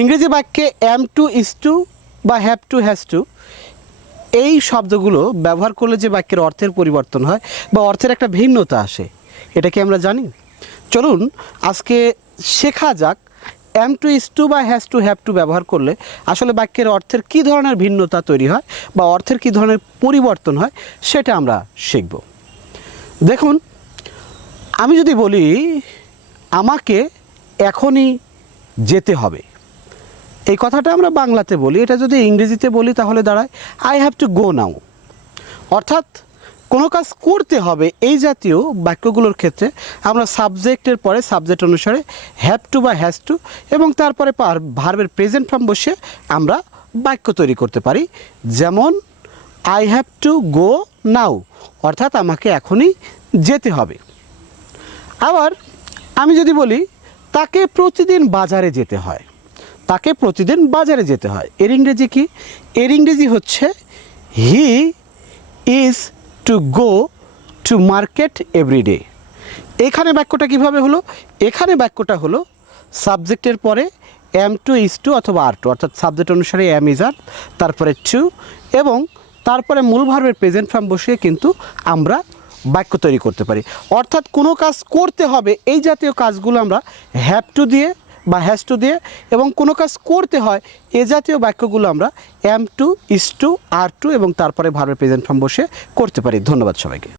ইংরেজি বাক্যে am to is to বা have to has to এই শব্দগুলো ব্যবহার করলে যে বাক্যের অর্থের পরিবর্তন হয় বা অর্থের একটা ভিন্নতা আসে, এটা কি আমরা জানি? চলুন আজকে শেখা যাক am to is to বা has to have to ব্যবহার করলে আসলে বাক্যের অর্থের কী ধরনের ভিন্নতা তৈরি হয় বা অর্থের কী ধরনের পরিবর্তন হয় সেটা আমরা শিখব। দেখুন, আমি যদি বলি আমাকে এখনই যেতে হবে, এই কথাটা আমরা বাংলাতে বলি, এটা যদি ইংরেজিতে বলি তাহলে দাঁড়ায় আই হ্যাভ টু গো নাও। অর্থাৎ কোনো কাজ করতে হবে এই জাতীয় বাক্যগুলোর ক্ষেত্রে আমরা সাবজেক্টের পরে সাবজেক্ট অনুসারে হ্যাভ টু বা হ্যাজ টু এবং তারপরে ভার্বের প্রেজেন্ট ফর্ম বসে আমরা বাক্য তৈরি করতে পারি। যেমন আই হ্যাভ টু গো নাও, অর্থাৎ আমাকে এখনই যেতে হবে। আবার আমি যদি বলি তাকে প্রতিদিন বাজারে যেতে হয়, তাকে প্রতিদিন বাজারে যেতে হয়, এর ইংরেজি কি? এর ইংরেজি হচ্ছে he is to go to market everyday. এখানে বাক্যটা কিভাবে হলো? এখানে বাক্যটা হলো সাবজেক্টের পরে am to is to অথবা আর টু, অর্থাৎ সাবজেক্ট অনুসারে am is are, তারপরে টু এবং তারপরে মূল ভার্বের প্রেজেন্ট ফর্ম বসিয়ে কিন্তু আমরা বাক্য তৈরি করতে পারি। অর্থাৎ কোনো কাজ করতে হবে এই জাতীয় কাজগুলো আমরা হ্যাভ টু দিয়ে বা হ্যাজ টু দিয়ে এবং কোনো কাজ করতে হয় এ জাতীয় বাক্যগুলো আমরা am to is to আর টু এবং তারপরে ভার্বের প্রেজেন্ট ফর্ম বসে করতে পারি। ধন্যবাদ সবাইকে।